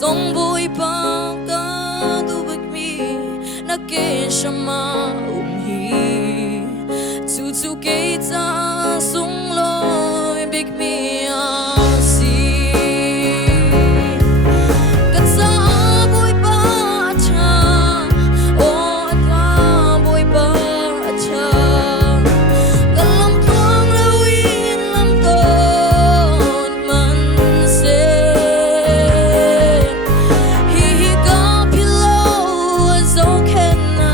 song vui pa ka du bik mi na ke shama hi chu chu ke cha sung loi bik mi si ka cha vui pa cha o ta vui pa cha ka lam thong la win lam ton man se hi ka pillow zo khen na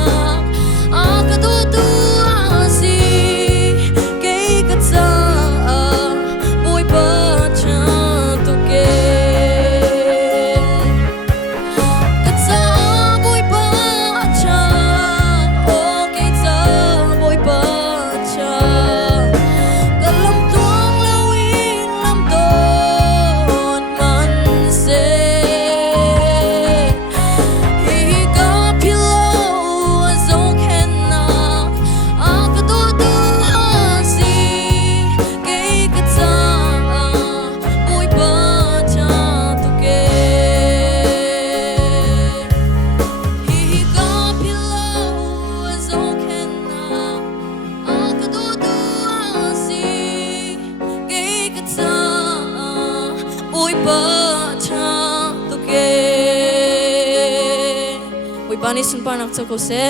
a ka do tu a si ke ka cha vui pa cha tu ke ka cha vui pa cha o ke cha vui pa cha ka lam tuang la win lam don man se hi ka pillow zo khen na a ka do tu a si ke ka cha vui pa cha tu ke hi ka pillow zo khen na a ka do tu a si ke ka cha vui pa cha tu ke vui pa ni sun pa nak cha ko se